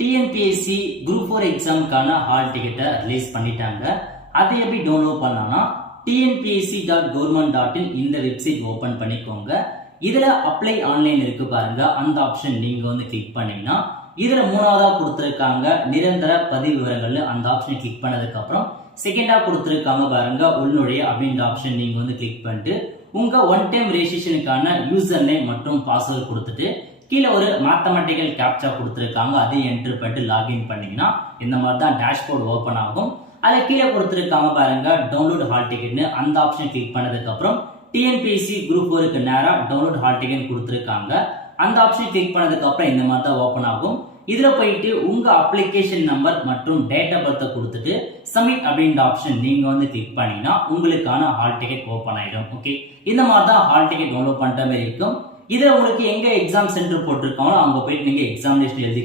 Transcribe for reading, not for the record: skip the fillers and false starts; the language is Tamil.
டிஎன்பிஎஸ்சி குரூப் 4 எக்ஸாமுக்கான ஹால் டிக்கெட்டை ரிலீஸ் பண்ணிட்டாங்க. அதை எப்படி டவுன்லோட் பண்ணலாம்னா tnpsc.government.in இந்த வெப்சைட் ஓபன் பண்ணிக்கோங்க. இதுல அப்ளை ஆன்லைன் இருக்கு பாருங்க, அந்த ஆப்ஷன் நீங்க கிளிக் பண்ணீங்கன்னா இதுல மூணாவதா கொடுத்திருக்காங்க நிரந்தர பதிவு விவரங்கள், அந்த ஆப்ஷன் கிளிக் பண்ணதுக்கு அப்புறம் செகண்டா கொடுத்திருக்காங்க பாருங்க உள்நுழைய அப்படின்ற ஆப்ஷன் நீங்க கிளிக் பண்ணிட்டு உங்க ஒன் டைம் ரெஜிஸ்ட்ரேஷனுக்கான யூசர் நேம் மற்றும் பாஸ்வேர்ட் கொடுத்துட்டு கீழே ஒரு மேத்தமெட்டிக்கல் கேப்சா கொடுத்திருக்காங்க, அதை என்டர் பண்ணிட்டு லாகின் பண்ணீங்கன்னா இந்த மாதிரி தான் டேஷ்போர்ட் ஓபன் ஆகும். அதுல கீழே கொடுத்திருக்காங்க பாருங்க டவுன்லோட் ஹால் டிக்கெட்னு, அந்த ஆப்ஷன் கிளிக் பண்ணதுக்கு அப்புறம் டிஎன்பிஎஸ்சி குரூப் 4க்கு நேரா டவுன்லோட் ஹால் டிக்கெட் கொடுத்திருக்காங்க, அந்த ஆப்ஷன் கிளிக் பண்ணதுக்கு அப்புறம் இந்த மாதிரி தான் ஓபன் ஆகும். இதுல போயிட்டு உங்க அப்ளிகேஷன் நம்பர் மற்றும் டேட் ஆஃப் பர்த் கொடுத்துட்டு சப்மிட் அப்படின்ற ஆப்ஷன் நீங்க கிளிக் பண்ணீங்கன்னா உங்களுக்கான ஹால் டிக்கெட் ஓபன் ஆயிடும். ஓகே, இந்த மாதிரி தான் ஹால் டிக்கெட் டவுன்லோட் பண்ற மாதிரி இருக்கும். இதுல உங்களுக்கு எங்க எக்ஸாம் சென்டர் போட்டிருக்காங்களோ அங்க போயிட்டு நீங்க எக்ஸாமினேஷன் எழுதி